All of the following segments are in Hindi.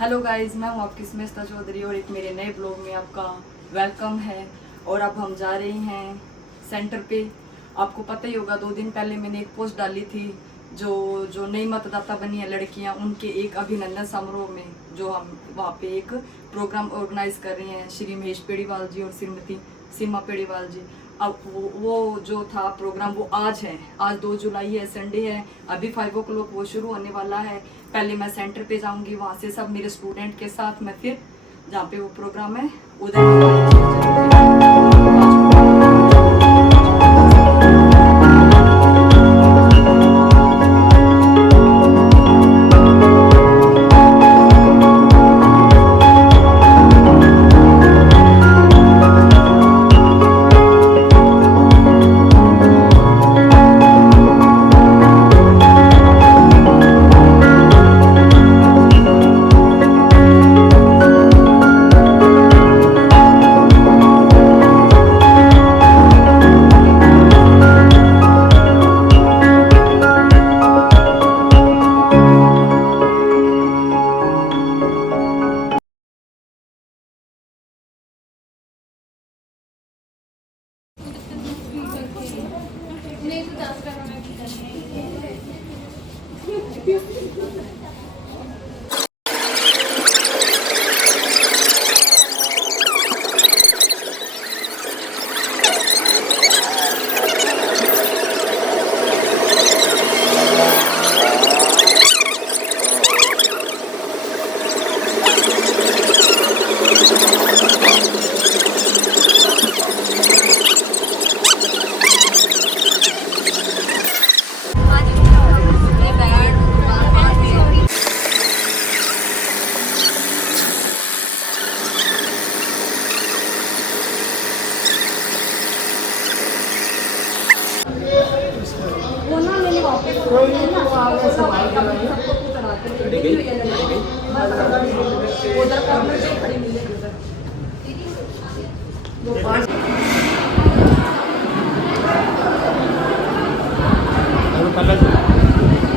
हेलो गाइस, मैं हूँ आपकी स्मिता चौधरी और एक मेरे नए ब्लॉग में आपका वेलकम है। और अब हम जा रहे हैं सेंटर पे। आपको पता ही होगा, 2 दिन पहले मैंने एक पोस्ट डाली थी जो नई मतदाता बनी है लड़कियां, उनके एक अभिनंदन समारोह में जो हम वहाँ पे एक प्रोग्राम ऑर्गेनाइज कर रहे हैं श्री महेश पेड़ीवाल जी और श्रीमती सीमा पेड़ीवाल जी। अब वो जो था प्रोग्राम वो आज है, आज 2 जुलाई है, संडे है। अभी 5 o'clock वो शुरू होने वाला है। पहले मैं सेंटर पे जाऊंगी, वहाँ से सब मेरे स्टूडेंट के साथ मैं फिर जहाँ पे वो प्रोग्राम है उधर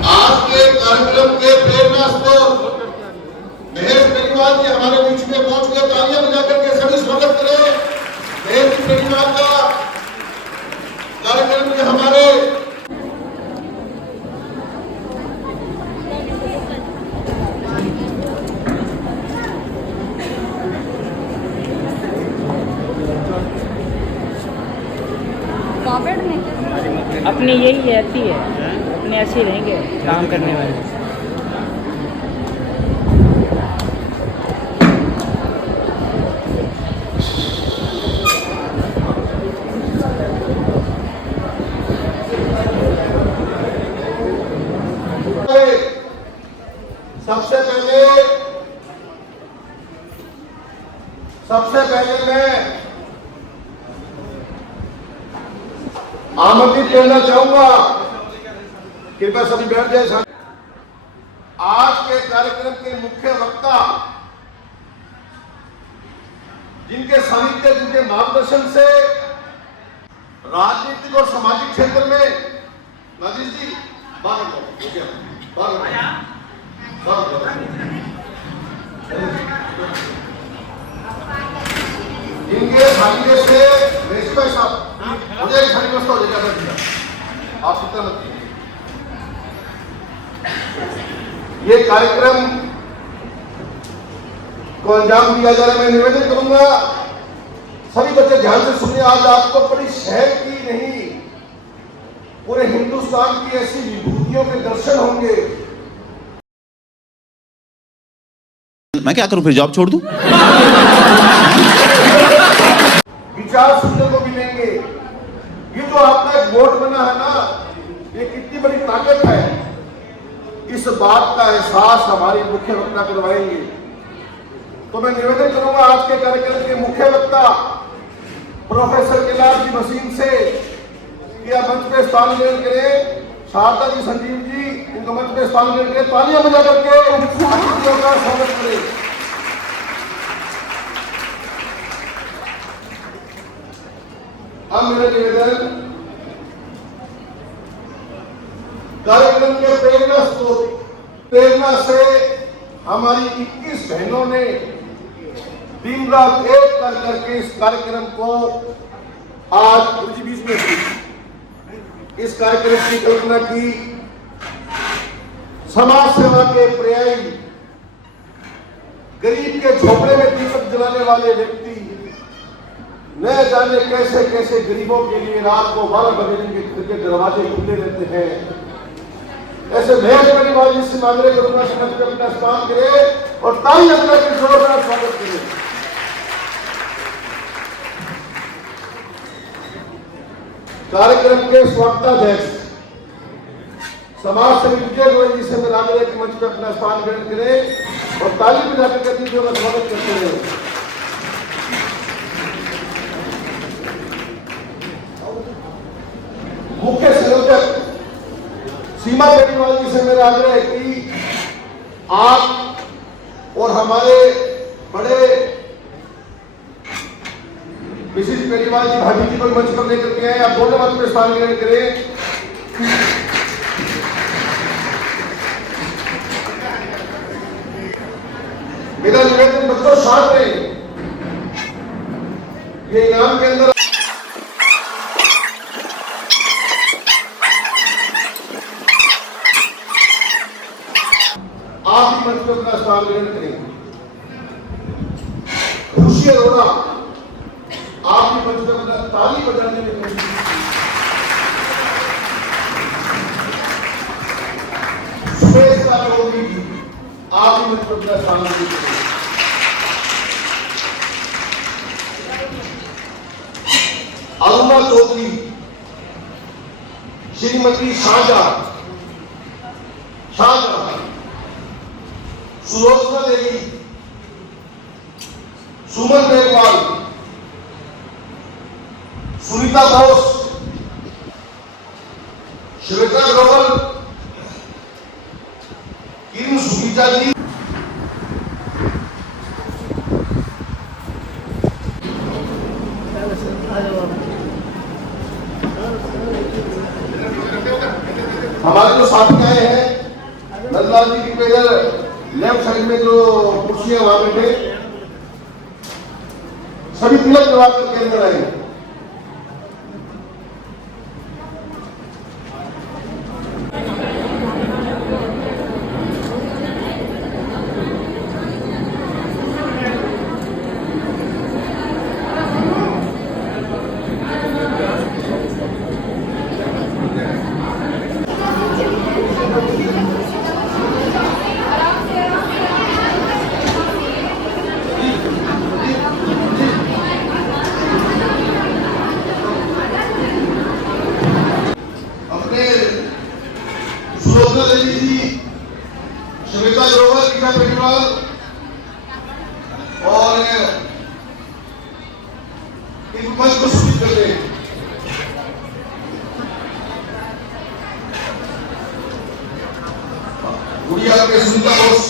आज के कार्यक्रम के प्रेरणा स्रोत महेश पेड़ीवाल जी हमारे बीच में पहुंच गए। तालियां बजाकर के सभी स्वागत करें महेश पेड़ीवाल का। कार्यक्रम में हमारे अपनी यही ऐसी है, अपने ऐसे ही रहेंगे काम करने वाले। सबसे पहले मैं आमंत्रित करना चाहूंगा, कृपया सभी बैठ जाए। आज के कार्यक्रम के मुख्य वक्ता, जिनके सानिध्य, जिनके मार्गदर्शन से राजनीतिक और सामाजिक क्षेत्र में नजीर जी जिनके सानिध्य से भाई साहब मुझे एक सारी व्यवस्था हो जाएगा दिया, आप चिंता मत कीजिए। ये कार्यक्रम को अंजाम दिया जा रहा है। मैं निवेदन करूंगा सभी बच्चे ध्यान से सुनिए। आज आपको बड़ी शहर की नहीं, पूरे हिंदुस्तान की ऐसी विभूतियों के दर्शन होंगे। मैं क्या करूं, फिर जॉब छोड़ दूं? विचार सुनने को मिलेंगे। ये जो आपका एक वोट बना है ना, ये कितनी बड़ी ताकत है, इस बात का एहसास हमारे मुख्य वक्ता करवाएंगे। तो मैं निवेदन करूंगा आज के कार्यक्रम के मुख्य वक्ता प्रोफेसर किलार जी वसीम से कि आप मंच पे स्थान ग्रहण करें। शारदा जी, संजीव जी, इनको मंच पे स्थान ग्रहण करें। तालियां बजा करके अतिथियों का स्वागत करें। अब मेरा निवेदन, कार्यक्रम के प्रेरणा स्रोत, प्रेरणा से हमारी 21 बहनों ने दिन रात एक कर करके इस कार्यक्रम को आज बीच में इस कार्यक्रम की कल्पना की। समाज सेवा के पर्यायी गरीब के झोपड़े में दीपक जलाने वाले व्यक्ति न जाने कैसे कैसे गरीबों के लिए रात को 12 बजे के घर के दरवाजे खुले रहते हैं। ऐसे महेश परिवार जिससे मांगने करूंगा समझ कर अपना स्वागत करे और ताली अपना के जोरदार स्वागत करें। कार्यक्रम के स्वागताध्यक्ष समाज सेवी विजय गोयल जी से मैं आग्रह के मंच पर अपना स्थान ग्रहण करें और ताली बजाकर करके जो स्वागत करते हैं। मुख्य संयोजक सीमा बेनीवाल जी से मेरा आग्रह है कि आप और हमारे बड़े मिसिस बेनीवाल जी भाभी जी को मंच पर लेकर के आए, आप दोनों मंच में स्थान ग्रहण करें। मेरा निवेदन बच्चों शांत रहे। ये इनाम के अंदर आप ही मंच पर अपना स्थान ग्रहण करेंगे। खुशी अरोड़ा आप ही मंच पर अपना ताली बजाने में सुरेश कालोगी आप ही मंच पर अपना स्थान ग्रहण करेंगे। अरुणा चौधरी, श्रीमती शाहजहां, सुलोचना देवी, सुमन मेघवाल, सुनीता बोस, श्वेता ग्रोवर, किरण सुगीता जी, हमारे जो साथी आए हैं नंदलाल जी की पेयर लेफ्ट साइड में जो कुर्सियां वहां बैठे सभी तिलक जवाब करके अंदर आए। श्वेता ग्रोवर, गीता बेनीवाल और इन मंच को सूचित कर दें। गुड़िया के सुनीता बोस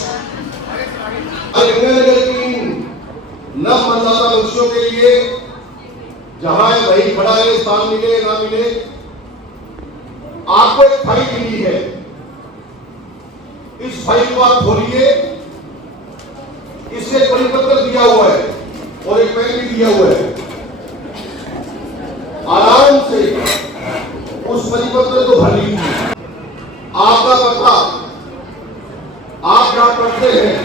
गंगानगर की नव मतदाता बच्चियों के लिए जहां भाई खड़ा है, स्थान मिले ना मिले, आपको एक फाइल मिली है। इस फाइल को आप खोलिए, इससे परिपत्र दिया हुआ है और एक पेन भी दिया हुआ है। आराम से उस परिपत्र को भर लीजिए। आपका पता, आप जहां पढ़ते हैं,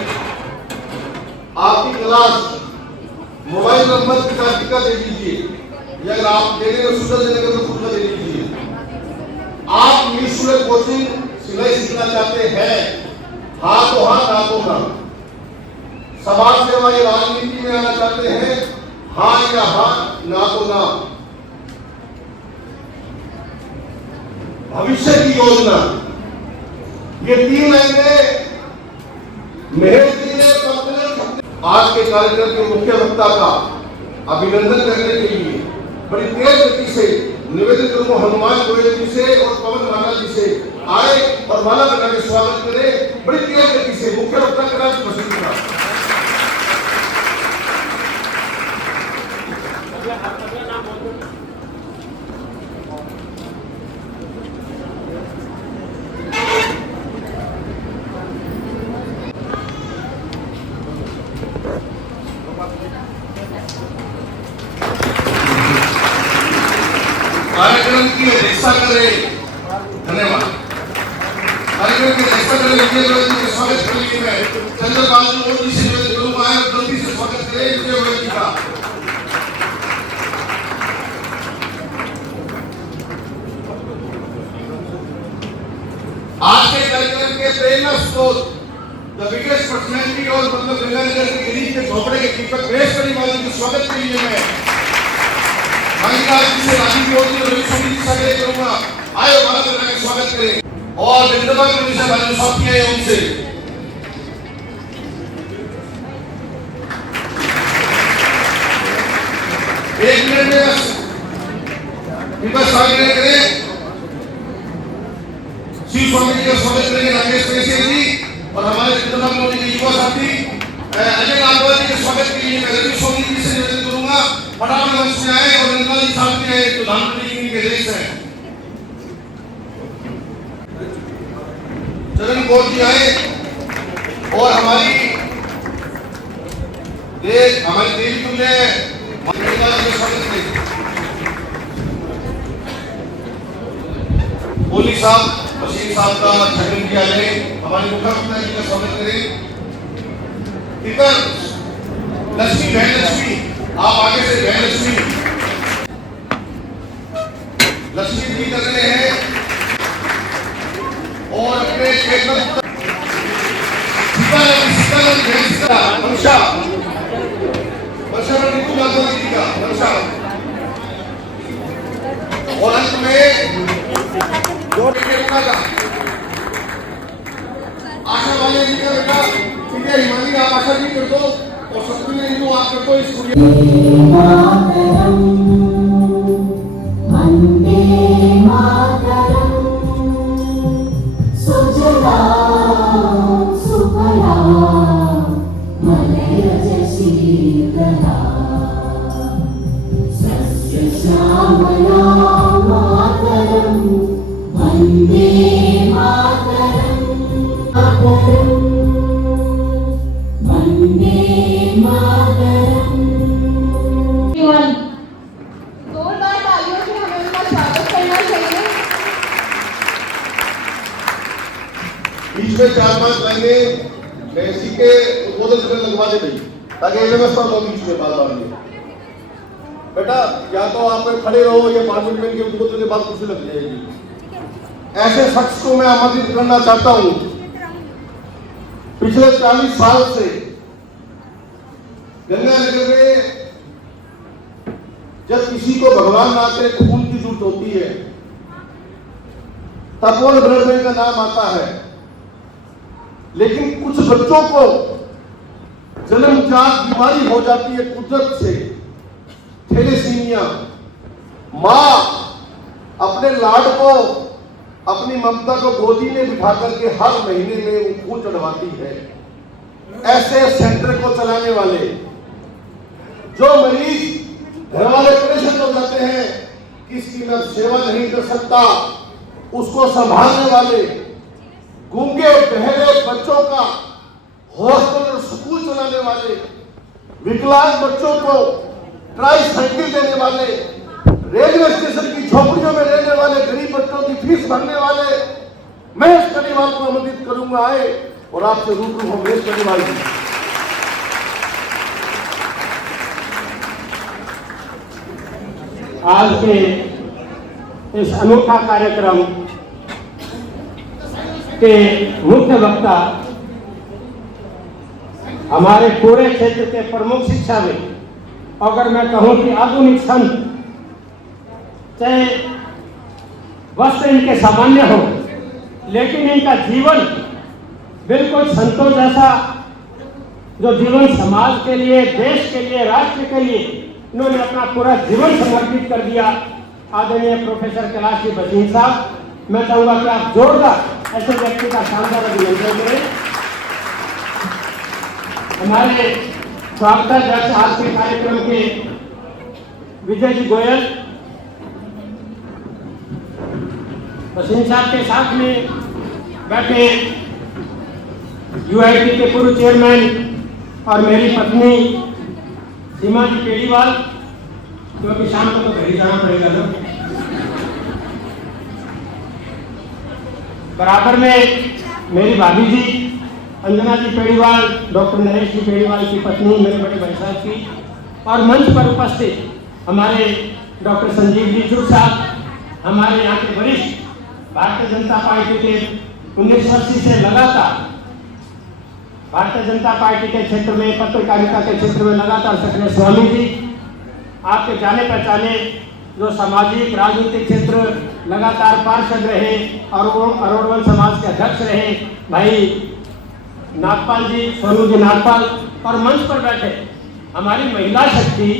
आपकी क्लास, मोबाइल नंबर पिता दे दीजिए, या अगर आप देने में सुविधा देने का तो खुद का दे दीजिए। आप निःशुल्क कोचिंग सिलाई सीखना चाहते हैं, हाँ तो हाँ, ना तो ना। समाज सेवा या राजनीति में आना चाहते हैं, हाँ या हाँ, ना तो ना। भविष्य की योजना, ये 3 लाइनें महेश जी ने आज के कार्यक्रम के मुख्य वक्ता का अभिनंदन करने के लिए बड़ी तेज गति से निवेदन करूं हनुमान गोयल जी से और पवन माला जी से आए और माला बना के स्वागत करें। बड़ी तेज गति से मुख्य वक्ता का पसंद करा। कार्यक्रम के अध्यक्षता करने के लिए के स्वागत करने के लिए चंद्रबाबू और जी से करूंगा आए जल्दी से स्वागत करें विजय गोयल जी का। आज के कार्यक्रम के प्रेरणा स्रोत द बिगेस्ट पर्सनैलिटी और मतलब गंगानगर के गरीब के झोपड़े के दीपक महेश परिवार के स्वागत के लिए मैं जी से राजीव मोदी और रवि जी से करूंगा आए भारत रत्न का स्वागत करें और विंदमा के से भाई साथी आए उनसे एक मिनट में बस आगे करें। शिव स्वामी जी का स्वागत करेंगे राकेश पेशे जी और हमारे विंदमा मोदी के युवा साथी अजय नागवाल जी के स्वागत के लिए मैं रवि स्वामी जी से निवेदन करूंगा फटाफट मंच में आए और नंदा जी साथ में आए प्रधानमंत्री जी के देश हैं चरण कौर जी आए और हमारी देवी तुल्य महिला जी के स्वागत करें। बोली साहब वसीम साहब का जन्म किया है हमारे मुख्यमंत्री जी का स्वागत करें। इधर लक्ष्मी बहन लक्ष्मी आप आगे से बहन लक्ष्मी जी कर रहे हैं और अपने क्षेत्र और अंत में आशा वाले जी का बेटा ठीक है हिमानी आप आशा जी कर दो और सत्य हिंदू आप कर दो इस जोरदार तालियों से हमें उनका स्वागत करना चाहिए। बीच में 4-5 महीने मैं इसी के उद्बोधन करने लगवा दे भाई ताकि व्यवस्था लोग बीच में बात बात नहीं बेटा या तो आप खड़े रहो या 5 मिनट के उद्बोधन के बाद कुछ लग जाएगी। ऐसे शख्स को मैं आमंत्रित करना चाहता हूं पिछले 40 साल से गंगानगर में जब किसी को भगवान नाते खून की जरूरत होती है तपोवन ब्लड बैंक का नाम आता है लेकिन कुछ बच्चों को जन्मजात बीमारी हो जाती है कुदरत से थैलेसीमिया मां अपने लाड को अपनी ममता को गोदी में बिठा करके हर महीने में वो खून चढ़वाती है। ऐसे सेंटर को चलाने वाले जो मरीज घर वाले परेशान हो जाते हैं किसकी मैं सेवा नहीं कर सकता उसको संभालने वाले गूंगे बहरे बच्चों का हॉस्टल और स्कूल चलाने वाले विकलांग बच्चों को ट्राई साइकिल देने वाले रेलवे स्टेशन की झोपड़ियों में रहने वाले गरीब बच्चों की फीस भरने वाले महेश कलीवाल को आमंत्रित करूंगा आए और आपसे रूबरू हो महेश कलीवाल जी। आज के इस अनोखा कार्यक्रम के मुख्य वक्ता हमारे पूरे क्षेत्र के प्रमुख शिक्षाविद अगर मैं कहूं कि आधुनिक संत चाहे वस्त्र इनके सामान्य हो लेकिन इनका जीवन बिल्कुल संतों जैसा जो जीवन समाज के लिए देश के लिए राष्ट्र के लिए इन्होंने अपना पूरा जीवन समर्पित कर दिया। आदरणीय प्रोफेसर कैलाश जी बसीन साहब मैं चाहूंगा कि आप जोरदार ऐसे व्यक्ति का शानदार अभिनंदन करें। हमारे स्वागताध्यक्ष आज के कार्यक्रम के विजय जी गोयल बसीन साहब के साथ में बैठे यूआईटी के पूर्व चेयरमैन और मेरी पत्नी सीमा जी केड़ीवाल क्योंकि शाम को तो घर ही जाना पड़ेगा ना। बराबर में मेरी भाभी जी अंजना जी पेड़ीवाल, डॉक्टर नरेश जी पेड़ीवाल की पत्नी मेरे बड़े भाई साहब की, और मंच पर उपस्थित हमारे डॉक्टर संजीव जी चुर साहब, हमारे यहाँ के वरिष्ठ भारतीय जनता पार्टी के 1980 से लगातार भारतीय जनता पार्टी के क्षेत्र में, पत्रकारिता के क्षेत्र में लगातार सक्रिय स्वामी जी, आपके जाने पहचाने जो सामाजिक राजनीतिक क्षेत्र लगातार पार्षद रहे और वो अरोड़वल समाज के अध्यक्ष रहे भाई नागपाल जी, सोनू जी नागपाल, और मंच पर बैठे हमारी महिला शक्ति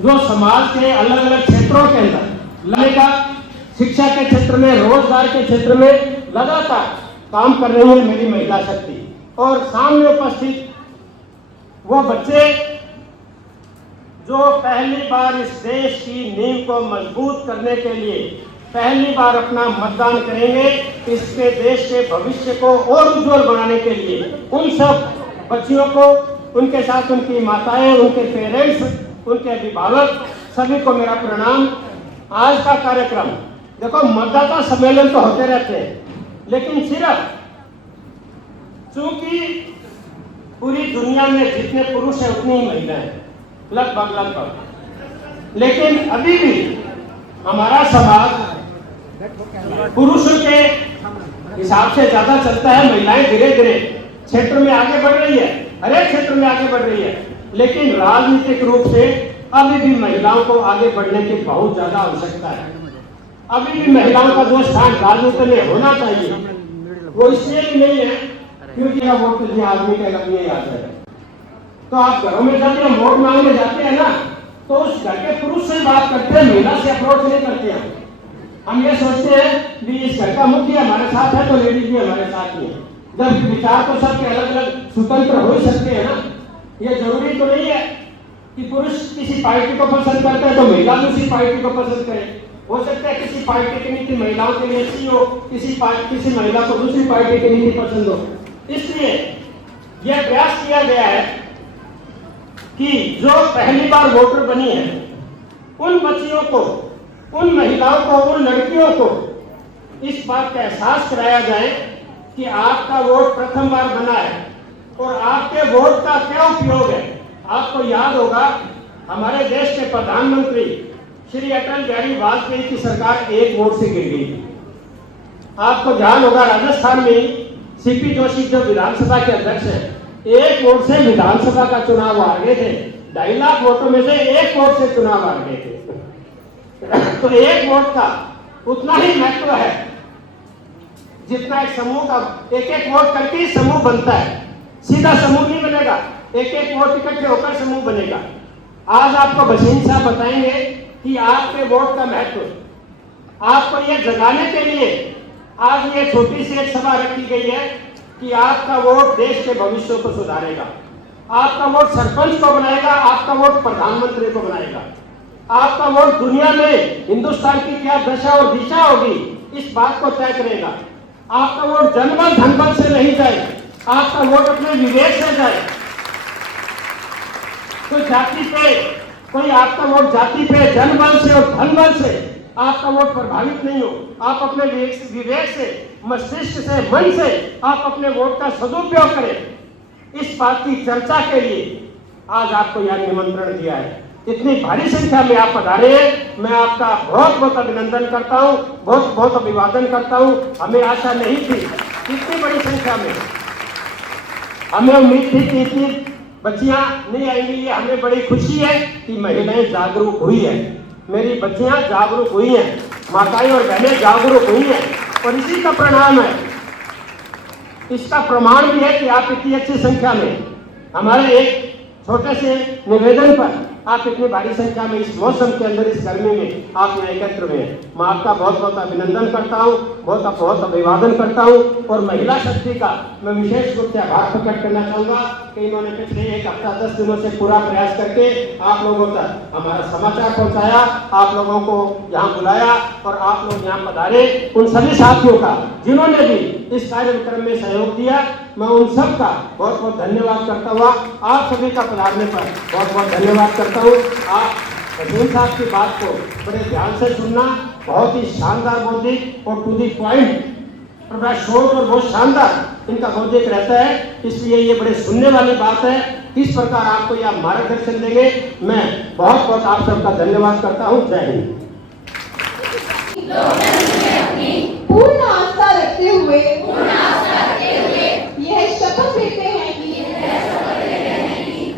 जो समाज के अलग अलग क्षेत्रों के अंदर लगेगा, शिक्षा के क्षेत्र में, रोजगार के क्षेत्र में लगातार काम कर रही है मेरी महिला शक्ति। और सामने उपस्थित वो बच्चे जो पहली बार इस देश की नींव को मजबूत करने के लिए पहली बार अपना मतदान करेंगे, इसके देश के भविष्य को और उज्जवल बनाने के लिए, उन सब बच्चियों को, उनके साथ उनकी माताएं, उनके पेरेंट्स, उनके अभिभावक, सभी को मेरा प्रणाम। आज का कार्यक्रम देखो, मतदाता सम्मेलन तो होते रहते हैं, लेकिन सिर्फ चूंकि पूरी दुनिया में जितने पुरुष हैं उतनी ही महिलाएं, लगभग, लेकिन अभी भी हमारा समाज पुरुषों के हिसाब से ज्यादा चलता है। महिलाएं धीरे धीरे क्षेत्र में आगे बढ़ रही है, हर एक क्षेत्र में आगे बढ़ रही है, लेकिन राजनीतिक रूप से अभी भी महिलाओं को आगे बढ़ने की बहुत ज्यादा आवश्यकता है। अभी भी महिलाओं का जो स्थान राजनीति में होना चाहिए वो इसलिए भी नहीं है क्योंकि अब वोट के लिए आदमी का लग नहीं आता है। तो आप घरों में जब हम वोट मांगने जाते हैं ना, तो उस घर के पुरुष से बात करते हैं, महिला से अप्रोच नहीं करते हैं। हम ये सोचते हैं कि इस घर का मुखिया हमारे साथ है तो लेडीज भी हमारे साथ ही है, जबकि विचार तो सबके अलग अलग स्वतंत्र हो ही सकते हैं ना। ये जरूरी तो नहीं है कि पुरुष किसी पार्टी को पसंद करते हैं तो महिला भी उसी पार्टी को पसंद करे। हो सकता है किसी पार्टी की नीति महिलाओं के लिए अच्छी हो, किसी महिला को दूसरी पार्टी की नीति पसंद हो। इसलिए यह प्रयास किया गया है कि जो पहली बार वोटर बनी है उन बच्चियों को, उन महिलाओं को, उन लड़कियों को इस बात का एहसास कराया जाए कि आपका वोट प्रथम बार बना है और आपके वोट का क्या उपयोग है। आपको याद होगा हमारे देश के प्रधानमंत्री श्री अटल बिहारी वाजपेयी की सरकार एक वोट से गिर गई थी। आपको ध्यान होगा राजस्थान में सीपी जोशी जो विधानसभा के अध्यक्ष हैं, एक वोट से विधानसभा का चुनाव हार गए थे। 2.5 लाख वोटों में से एक वोट से चुनाव हार गए थे। तो एक वोट का उतना ही महत्व है जितना एक समूह का। एक एक वोट करके ही समूह बनता है, सीधा समूह नहीं बनेगा, एक एक वोट इकट्ठे होकर समूह बनेगा। आज आपको भसीन साहब बताएंगे कि आपके वोट का महत्व। आपको यह जगाने के लिए आज ये छोटी सी एक सभा रखी गई है कि आपका वोट देश के भविष्य को सुधारेगा, आपका वोट सरपंच को बनाएगा, आपका वोट प्रधानमंत्री को बनाएगा, आपका वोट दुनिया में हिंदुस्तान की क्या दशा और दिशा होगी इस बात को तय करेगा। आपका वोट जनबल धनबल से नहीं जाए, आपका वोट अपने विवेक से जाए। तो जाति पे कोई आपका वोट जाति पे, जनबल से और धनबल से आपका वोट प्रभावित नहीं हो। आप अपने विवेक से, मस्तिष्क से, मन से आप अपने वोट का सदुपयोग करें। इस बात की चर्चा के लिए आज आपको यह निमंत्रण दिया है। इतनी भारी संख्या में आप पधारे हैं, मैं आपका बहुत बहुत अभिनंदन करता हूं, बहुत बहुत अभिवादन करता हूं। हमें आशा नहीं थी इतनी बड़ी संख्या में, हमें उम्मीद थी कि इतनी बच्चियां नहीं आएंगी। ये हमें बड़ी खुशी है कि महिलाएं जागरूक हुई है, मेरी बच्चियां जागरूक हुई हैं, माताएं और बहनें जागरूक हुई हैं, और इसी का परिणाम है। इसका प्रमाण भी है कि आप इतनी अच्छी संख्या में हमारे एक छोटे से निवेदन पर आप इतनी भारी संख्या में इस मौसम के अंदर, इस गर्मी में आप यहाँ एकत्र हुए। मैं आपका बहुत बहुत अभिनंदन करता हूँ, बहुत बहुत अभिवादन करता हूँ। और महिला शक्ति का मैं विशेष रूप से आभार प्रकट करना चाहूँगा कि इन्होंने पिछले 1 हफ्ता 10 दिनों से पूरा प्रयास करके आप लोगों तक हमारा समाचार पहुँचाया, आप लोगों को यहाँ बुलाया और आप लोग यहाँ पधारे। उन सभी साथियों का जिन्होंने भी इस कार्यक्रम में सहयोग दिया, मैं उन सब का बहुत बहुत धन्यवाद करता हुआ आप सभी का पधारने पर बहुत बहुत धन्यवाद करता हूँ। आप वसीम साहब की बात को बड़े ध्यान से सुनना, बहुत ही शानदार बौद्धिक और टू दी पॉइंट और बड़ा शोर और बहुत शानदार इनका प्रोजेक्ट रहता है, इसलिए ये बड़े सुनने वाली बात है। किस प्रकार आपको यह मार्गदर्शन देंगे, मैं बहुत बहुत आप सबका धन्यवाद करता हूँ। जय हिंद। पूर्ण आस्था रखते हुए यह शपथ लेते हैं कि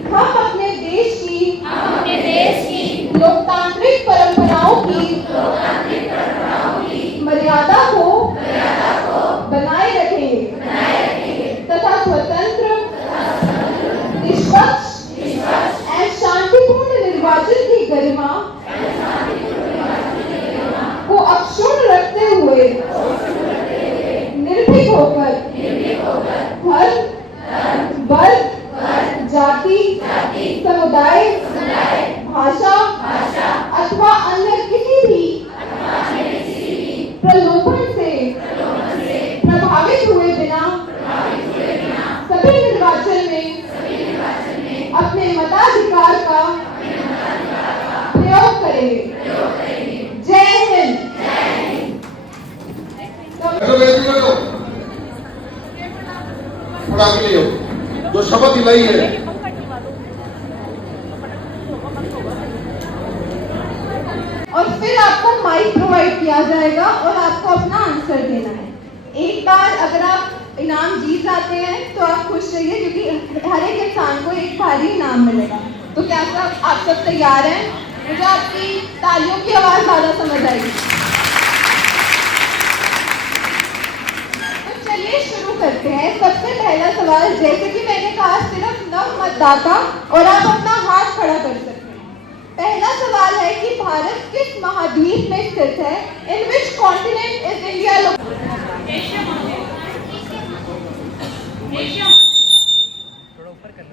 हम अपने देश की लोकतांत्रिक परंपराओं की मर्यादा को बनाए रखेंगे तथा स्वतंत्र, निष्पक्ष एवं शांतिपूर्ण निर्वाचन की गरिमा को अक्षुण्ण रखते हुए निर्भीक होकर धर्म, वर्ग, जाति, समुदाय, भाषा अथवा अन्य किसी भी प्रलोभन से प्रभावित हुए बिना सभी निर्वाचन में अपने मताधिकार का प्रयोग करेंगे। जय हिंद। थोड़ा आगे ले आओ। जो शपथ दिलाई है, और फिर आपको माइक प्रोवाइड किया जाएगा और आपको अपना आंसर देना है। एक बार अगर आप इनाम जीत जाते हैं तो आप खुश रहिए, क्योंकि हर एक इंसान को एक भारी इनाम मिलेगा। तो क्या आप सब तैयार हैं? मुझे आपकी तालियों की आवाज ज्यादा समझ आएगी। तो चलिए शुरू करते हैं। सबसे पहला सवाल, जैसे कि मैंने कहा, सिर्फ नव मतदाता और आप अपना हाथ खड़ा कर सकते हैं। पहला सवाल है कि भारत किस महाद्वीप में स्थित है? In which continent is India located?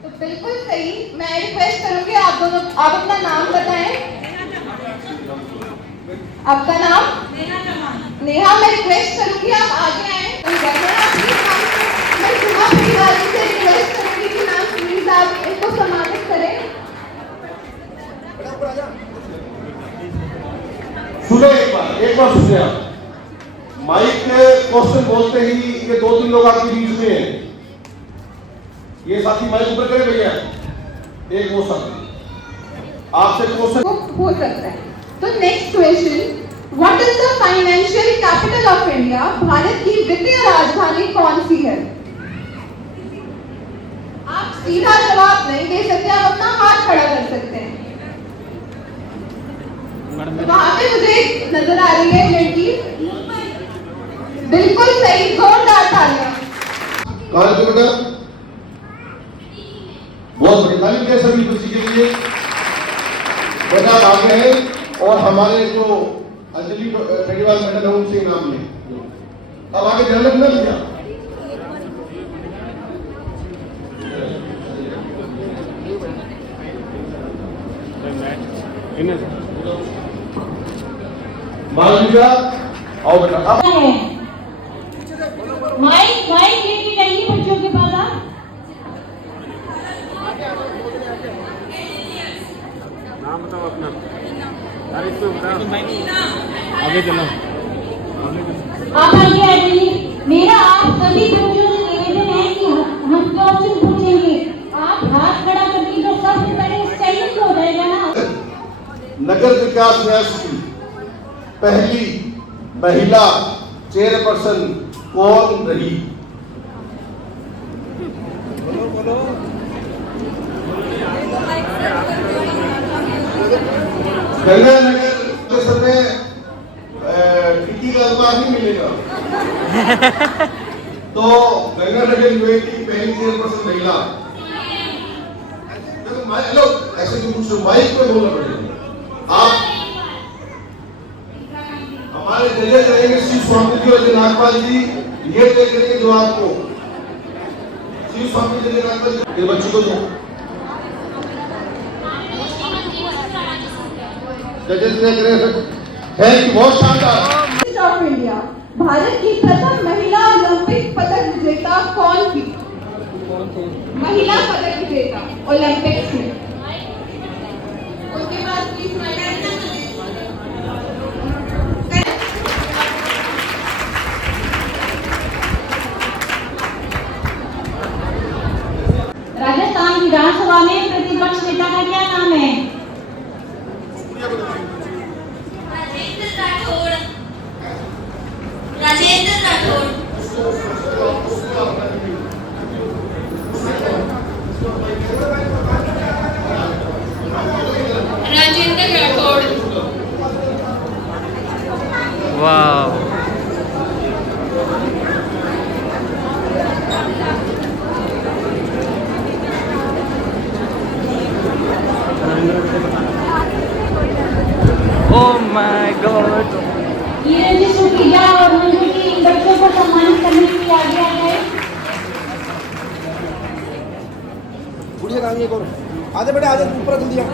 तो बिल्कुल सही। मैं रिक्वेस्ट करूंगी आप दोनों, आप अपना नाम बताएं। आपका नाम? नेहा। मैं रिक्वेस्ट करूंगी आप आगे आए। मैं सुहा परिवार से रिक्वेस्ट करूंगी कि नाम प्लीज आप इनको सम्मानित करें। सुने एक बार सुने आप। माइक के क्वेश्चन बोलते ही ये 2-3 लोग आपके बीच में हैं। ये साथी माइक ऊपर करे भैया। एक वो साथी आपसे क्वेश्चन हो सकता है। तो next question, what is the financial capital of India? Bharat की वित्तीय राजधानी कौन सी है? आप सीधा जवाब नहीं दे सकते, आप अपना हाथ खड़ा कर सकते हैं। वहां पे मुझे नजर आ रही है लड़की। बिल्कुल सही, जोरदार तालियां। कौन है बेटा? बहुत बड़ी ताली के सभी खुशी के लिए। बेटा आगे हैं और हमारे जो अंजलि बेनीवाल मैडम है उनसे इनाम लें। अब आगे जनरल न लिया। मालविका आओ बेटा। अब माइक लेके जाइए बच्चों के पास। आप नाम बताओ अपना। अरे इसको बताओ। आगे चलो। आप आगे आ जाइए। मेरा आप सभी बच्चों से निवेदन है कि हम क्वेश्चन पूछेंगे, आप हाथ खड़ा कर दीजिए तो सबसे पहले चयन हो जाएगा ना। नगर विकास न्यास की पहली महिला चेयरपर्सन कौन रही? गंगानगर के समय टीटी का अनुमान नहीं मिलेगा। तो गंगानगर यूनिवर्सिटी की पहली चेयरपर्सन महिला। हेलो, ऐसे तो कुछ माइक पे बोलना पड़ेगा। आप हमारे जजेस रहेंगे श्री स्वामी जी और नागपाल जी, ये तय करेंगे जो आपको श्री स्वामी जी नागपाल जी के बच्चों को दो जजेस तय करेंगे। थैंक यू, बहुत शानदार। ऑफ इंडिया, भारत की प्रथम महिला ओलंपिक पदक विजेता कौन थी? महिला पदक विजेता ओलंपिक्स में। उनके पास प्लीज माइक। 1 विधानसभा में प्रतिपक्ष नेता का क्या नाम है? राजेंद्र राठौड़। राजेंद्र राठौड़। वाह। Oh my God. ये रजिस्टर किया और मंजूर की इन बच्चों को सम्मानित करने के लिए आगे आ गए। आधे बेटे आधे ऊपर कर दिया।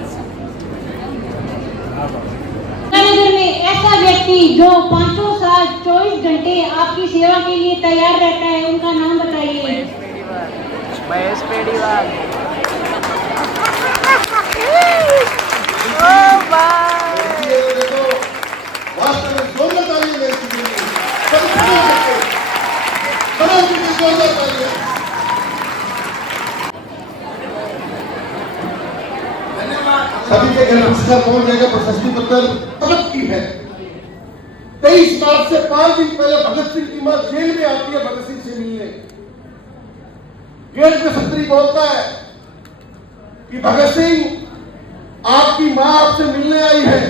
नगर में ऐसा व्यक्ति जो 500 साल 24 घंटे आपकी सेवा के लिए तैयार रहता है, उनका नाम बताइए। महेश पेड़ीवाल। वास्तव में जोरदार तालियां हैं इसके लिए। करोड़ की जोरदार तालियां। सभी के घर पुरस्कार पहुंच जाएगा। प्रशस्ति पत्र तलब की है। 23 मार्च से 5 दिन पहले भगत सिंह की मां जेल में आती है भगत सिंह से मिलने। गेट पे सत्री बोलता है कि भगत सिंह आपकी मां आपसे मिलने आई है।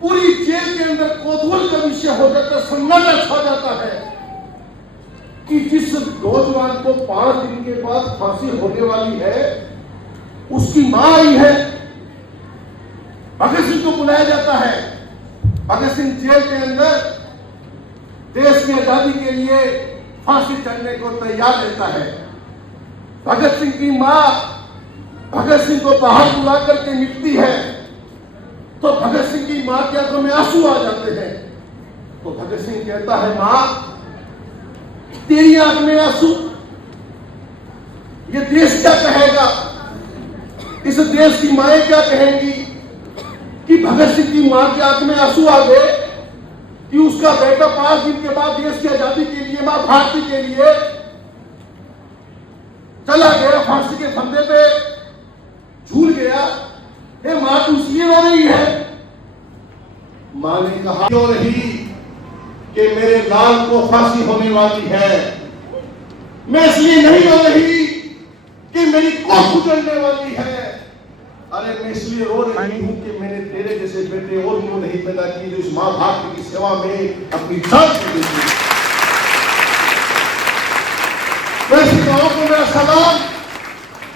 पूरी जेल के अंदर कोतूहल का विषय हो जाता है, सन्नाटा छा जाता है कि जिस नौजवान को 5 दिन के बाद फांसी होने वाली है उसकी मां आई है। भगत सिंह को बुलाया जाता है। भगत सिंह जेल के अंदर देश की आजादी के लिए फांसी चढ़ने को तैयार रहता है। भगत सिंह की मां भगत सिंह को बाहर बुला करके मिलती है तो भगत सिंह की मां के आंखों में आंसू आ जाते हैं। तो भगत सिंह कहता है, मां तेरी आंख में आंसू, ये देश क्या कहेगा? इस देश की माएं क्या कहेंगी कि भगत सिंह की मां की आंख में आंसू आ गए कि उसका बेटा 5 दिन के बाद देश की आजादी के लिए, मां भारती के लिए चला गया, फांसी के फंदे पे झूल गया। हे मां तू इसलिए रो रही है? मां ने कहा क्यों रही कि मेरे लाल को फांसी होने वाली है। मैं इसलिए नहीं रो रही कि मेरी कोख उजड़ने वाली है। अरे मैं इसलिए रो रही हूं कि मैंने तेरे जैसे बेटे और क्यों नहीं पैदा किए जो इस मां भारती की सेवा में अपनी जान दे दी। वैसे गांव को मेरा सलाम।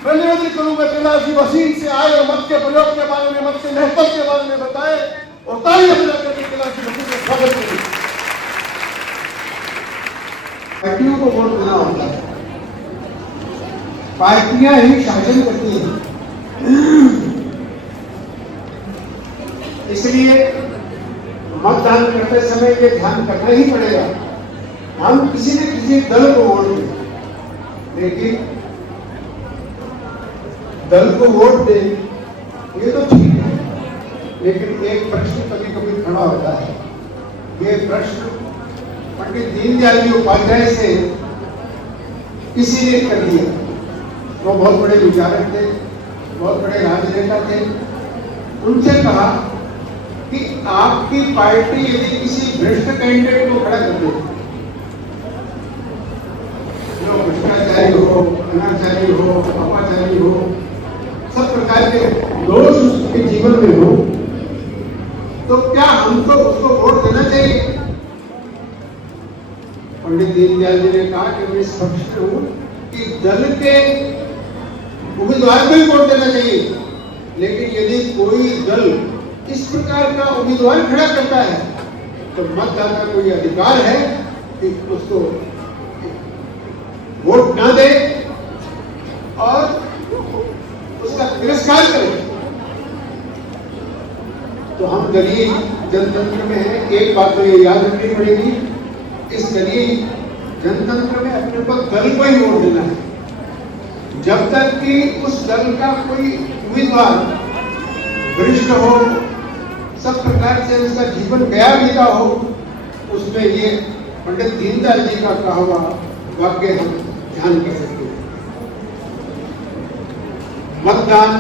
मैं निवेदन करूंगा कैलाश वसीम से आए और मत के प्रयोग के बारे में, मत के महत्व के बारे में बताए और तालियां बजा करके कैलाश वसीम का स्वागत करें। पार्टियों को वोट देना होता है। पार्टियां ही शासन करती हैं। इसलिए मतदान करते समय ये ध्यान करना ही पड़ेगा। हम किसी न किसी दल को वोट दें, लेकिन दल को वोट दें ये तो ठीक है, लेकिन एक प्रश्न कभी कभी खड़ा होता है। ये प्रश्न पंडित दीनदयाल जी उपाध्याय से किसी ने कर दिया। वो बहुत बड़े विचारक थे, बहुत बड़े राजनेता थे। उनसे कहा कि आपकी पार्टी यदि किसी भ्रष्ट कैंडिडेट को खड़ा कर दे, जो भ्रष्टाचारी हो, अनाचारी हो, पापाचारी हो, सब प्रकार के दोष उसके जीवन में हो, तो क्या हमको उसको वोट देना चाहिए? पंडित दीनदयाल जी ने कहा कि मैं स्पष्ट हूं कि दल के उम्मीदवार को ही वोट देना चाहिए, लेकिन यदि कोई दल इस प्रकार का उम्मीदवार खड़ा करता है तो मतदाता को यह अधिकार है कि उसको वोट ना दे और उसका तिरस्कार करे। तो हम दलीय जनतंत्र में हैं। एक बात तो ये याद रखनी पड़ेगी, इस दलीय जनतंत्र में अपने को दल को ही वोट देना है। जब तक कि उस दल का कोई उम्मीदवार भ्रष्ट हो, सब प्रकार से उसका जीवन गया बीता हो, उसमें ये पंडित दीनदयाल जी का कहा हुआ वाक्य हम ध्यान कर सकते हैं। मतदान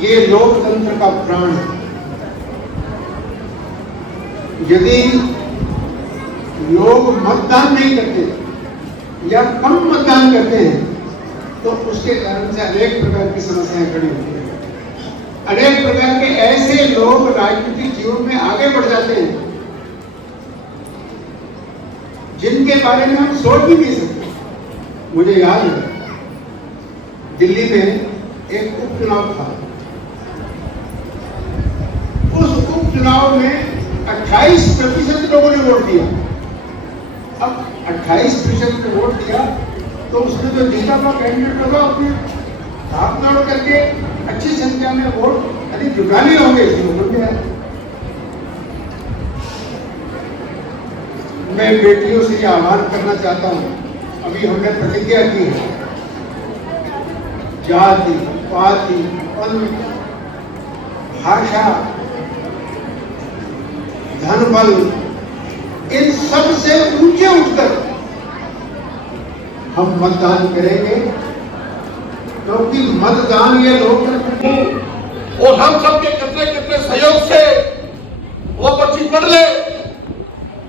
ये लोकतंत्र का प्राण है। यदि लोग मतदान नहीं करते या कम मतदान करते हैं तो उसके कारण से अनेक प्रकार की समस्याएं खड़ी होती हैं। अनेक प्रकार के ऐसे लोग राजनीतिक जीवन में आगे बढ़ जाते हैं जिनके बारे में हम सोच भी नहीं सकते। मुझे याद है दिल्ली में एक उपचुनाव था। उस उपचुनाव में 28% लोगों ने वोट दिया। अब 28% ने वोट दिया तो उसमें जो जीता हुआ कैंडिडेट होगा अपने भावनाओं करके अच्छी संख्या में वोट अधिक जुटाने होंगे। मैं बेटियों से ये आह्वान करना चाहता हूँ, अभी हमने प्रतिज्ञा की है, जाति, पाति, पंथ, भाषा, धन बल, इन सब से ऊंचे उठकर हम मतदान करेंगे, क्योंकि मतदान ये लोकतंत्र और हम सबके कितने कितने सहयोग से वो बच्ची पढ़ ले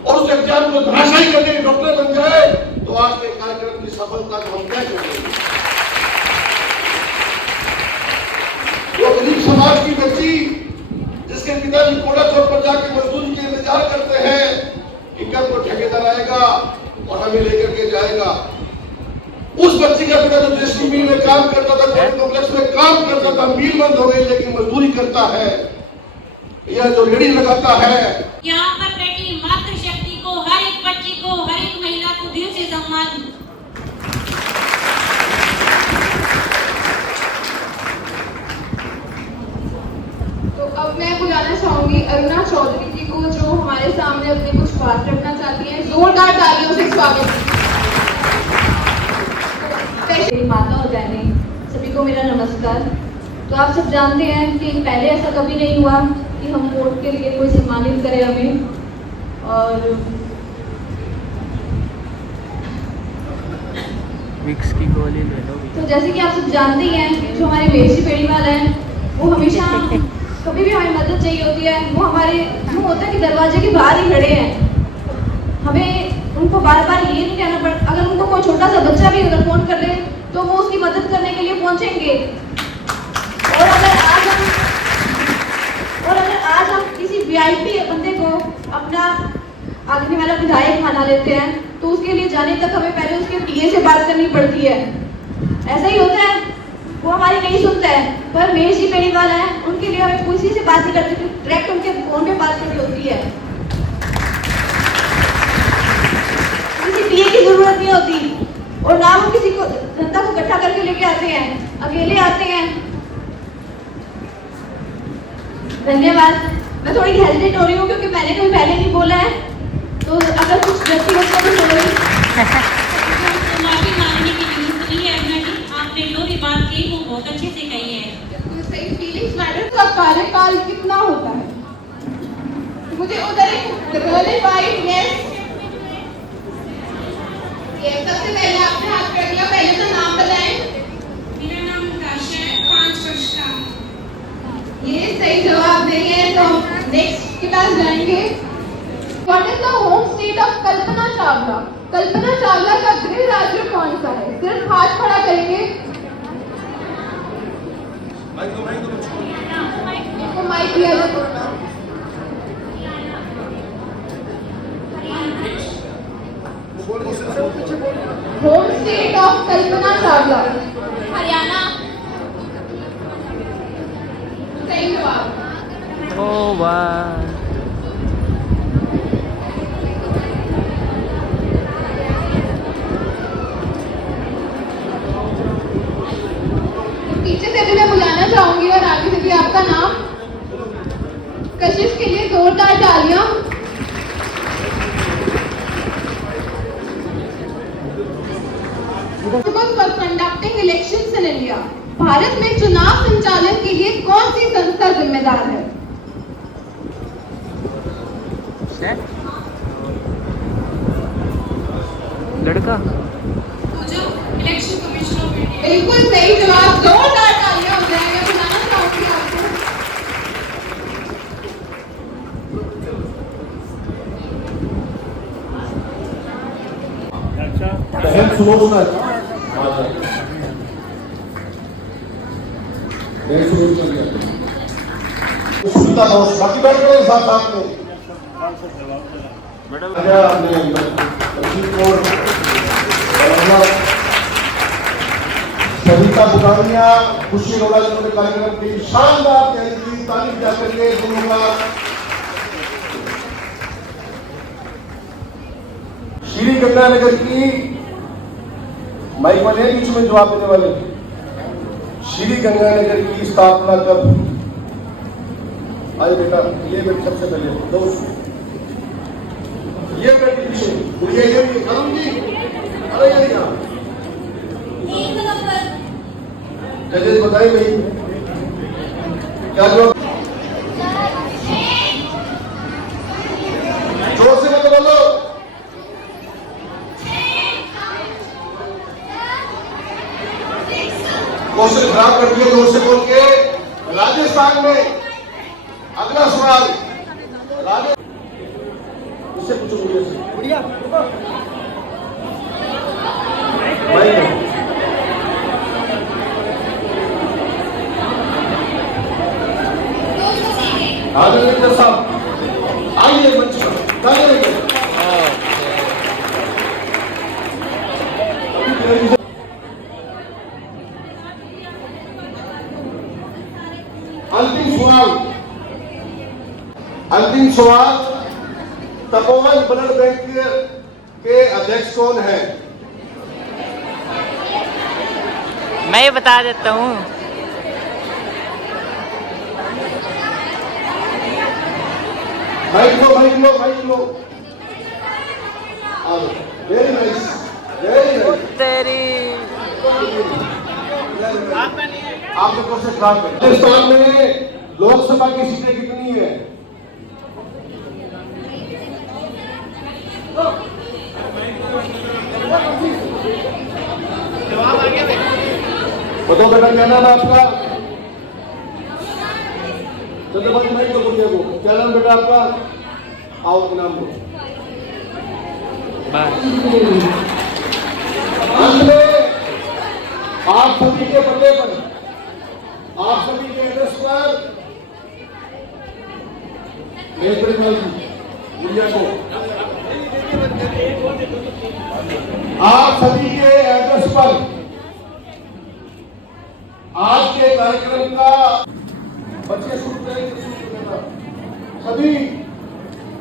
और उस एग्जाम को धराशायी करने के डॉक्टर बन जाए, तो आज के कार्यक्रम की सफलता को हम तय करेंगे। वो गरीब समाज की बच्ची जिसके पिताजी कोड़ा चौक पर जाके मजदूरी के इंतजार करते हैं कि कल को ठेकेदार आएगा और हमें लेकर के जाएगा, उस बच्ची का पिता जो देसी मिल में काम करता था, कोर्ट कॉम्प्लेक्स में काम करता था, मिल बंद हो गई लेकिन मजदूरी करता है, यह जो रेडी लगाता है। यहाँ पर बैठी मातृशक्ति को, हर एक बच्ची को, हर एक महिला को दिल से सम्मान। तो अब मैं बुलाना चाहूंगी अरुणा चौधरी जी को, जो हमारे सामने अपने कुछ बात रखना चाहती हैं। जोरदार तालियों से स्वागत। माता और बहने सभी को मेरा नमस्कार। तो आप सब जानते हैं कि पहले ऐसा कभी नहीं हुआ कि हम वोट के लिए कोई सम्मानित करे हमें। और विक्स की गोली ले लो। तो जैसे कि आप सब जानते ही हैं, जो हमारे मेसी पेड़ीवाल हैं वो हमेशा कभी भी हमारी मदद चाहिए होती है, वो हमारे जो होता है कि दरवाजे के बाहर ही खड़े हैं। हमें उनको बार बार ये नहीं कहना पड़ता, अगर उनको कोई छोटा सा बच्चा भी अगर फोन कर ले तो वो उसकी मदद करने के लिए पहुंचेंगे। और अगर आज हम किसी वीआईपी बंदे को अपना आगे वाला विधायक माना लेते हैं तो उसके लिए जाने तक हमें पहले उसके पीए से बात करनी पड़ती है। ऐसा ही होता है, वो हमारी नहीं सुनता है। पर मेष जी पेड़ीवाल है, उनके लिए हमें किसी से बात नहीं करते, डायरेक्ट उनके फोन पे बात करनी होती है। किसी पीए की जरूरत नहीं होती और ना वो किसी को जनता को इकट्ठा करके लेके आते हैं, अकेले आते हैं। धन्यवाद। मैं थोड़ी हेजिटेट हो रही हूँ क्योंकि मैंने कभी पहले नहीं बोला है, तो अगर कुछ गलती हो तो सॉरी। माफी मांगने की जरूरत नहीं है अरुणा जी, आपने जो भी बात कही वो बहुत अच्छे से कही है। सही फीलिंग्स मैटर का कार्यकाल कितना होता है? मुझे उधर एक रिलेवाइड ये सबसे पहले आपने हाथ कर दिया, पहले तो नाम बताएं। मेरा नाम दाशा है, 5 वर्ष का। ये सही जवाब नहीं है, तो नेक्स्ट के पास जाएंगे। What is the home state of Kalpana Chawla? Kalpana Chawla का गृह राज्य कौन सा है? सिर्फ हाथ खड़ा करेंगे। माइक दिया जाए। Home state of Kalpana Chawla Haryana. सही जवाब। ओ वाह। पीछे से भी मैं बुलाना चाहूंगी और आगे से भी आपका नाम। कशिश के लिए जोरदार तालियां। For conducting elections in India, Bharat में चुनाव संचालन के लिए कौन सी संस्था जिम्मेदार है? लड़का तो जो इलेक्शन कमीशन ऑफ इंडिया बिल्कुल सही जवाब, जोरदार तालियां हो जाएंगे। बुलाना चाहूंगी आपको। बहन सुनो सुना सुनता था बाकी बैठ गए साथ साथ में सविता बुगानिया, खुशी अरोड़ा जिन्होंने कार्यक्रम की शानदार तैयारी की, तारीफ क्या करिए दोनों का। श्री गंगानगर की माइक वाले बीच में जवाब देने वाले, श्री गंगानगर की स्थापना कब हुई? आइए बेटा, ये बेटी सबसे पहले दोस्त, ये बेटी पीछे बुढ़िया, ये भी करूँ जी, अरे ये यहाँ जजेस बताइए भाई क्या जवाब? जोर से मतलब बोलो। क्वेश्चन खराब कर दिया जोर से बोल के। राजस्थान में अगला सवाल, इससे पूछो बढ़िया भाई। आदरणीय साहब आइए मंच पर। अंतिम सवाल, तपोवन ब्लड बैंक के अध्यक्ष कौन है? मैं बता देता हूँ। माइक लो। Very nice, very nice. तेरी आपने क्वेश्चन खराब कर। राजस्थान में लोकसभा की सीटें कितनी है? बताओ बेटा, क्या नाम है आपका? चंद्रबाबू नहीं तो बोलिए वो क्या नाम बेटा आपका? आओ नाम लो। अंत में आप सभी के पते पर, आप सभी के एड्रेस पर आप सभी के एड्रेस पर आज के कार्यक्रम का बच्चे सभी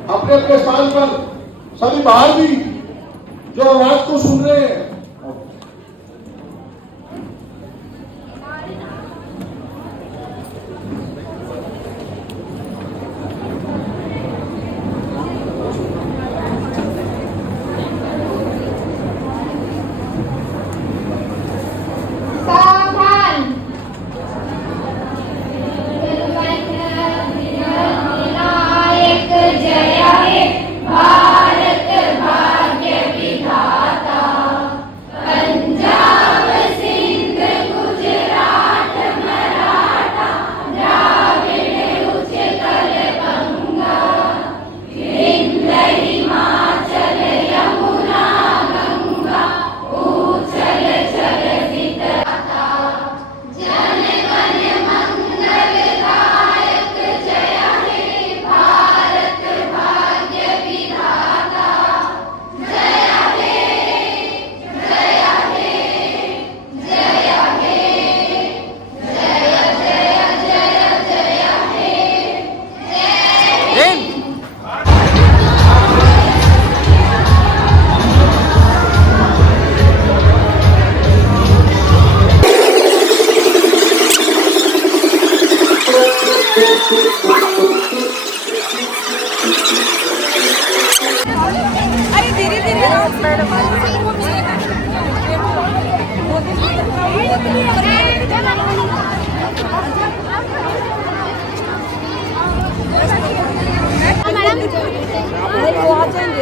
अपने अपने स्थान पर, सभी बाहर भी जो आवाज को सुन रहे हैं,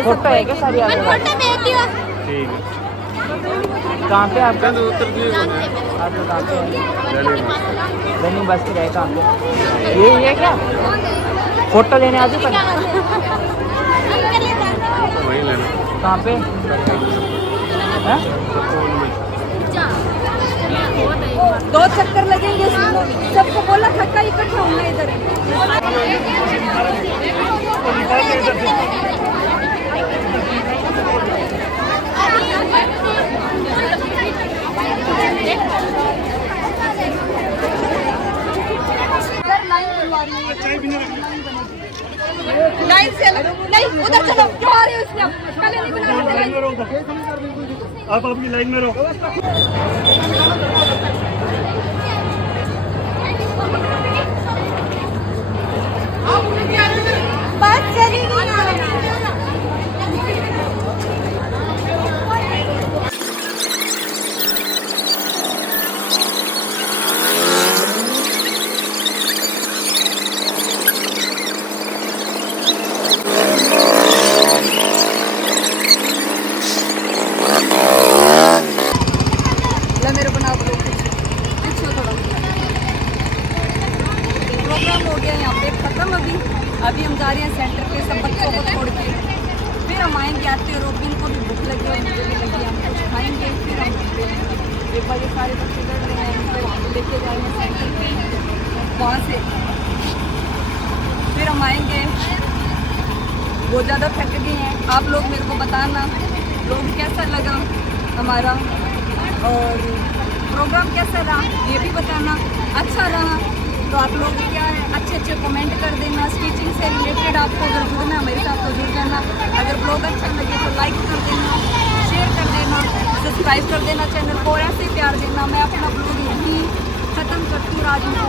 फोटो है क्या सारी? ठीक है। कहाँ पे आपका? उत्तर दिए आप लोग कहाँ पे हैं? रनिंग बस की है कहाँ पे? ये है क्या? फोटो लेने आते पर वहीं लेना। कहाँ पे? हैं? 2 चक्कर लगेंगे, सबको बोला थक्का इकट्ठा होना इधर। लाइन से नहीं, उधर चलो, जो आ रहे हो इसलिए पहले नहीं बना रहे। आप आपकी लाइन में रहो। बस चली गई। मेरे बना पीछे थोड़ा प्रोग्राम हो गया यहाँ पे खत्म। अभी हम जा रहे हैं सेंटर पे सब बच्चों को छोड़ के, फिर हम आएंगे। आते और रोबिन को भी भूख लगी है, मुझे भी लगी, हम कुछ खाएंगे फिर हम एक बार ये सारे बच्चे लड़ रहे हैं, इनको वहाँ पे लेके जाएंगे सेंटर पे, वहाँ से फिर हम आएंगे। बहुत ज़्यादा थक गए हैं। आप लोग मेरे को बताना लोग कैसा लगा हमारा, और प्रोग्राम कैसा रहा ये भी बताना। अच्छा रहा तो आप लोग क्या है अच्छे कमेंट कर देना। स्टिचिंग से रिलेटेड आपको अगर जुड़ना मेरे साथ तो जुड़ जाना। अगर ब्लॉग अच्छा लगे तो लाइक कर देना, शेयर कर देना, सब्सक्राइब कर देना चैनल को, और ऐसे प्यार देना। मैं अपना ब्लॉग यहीं ख़त्म करती हूँ। आज मैं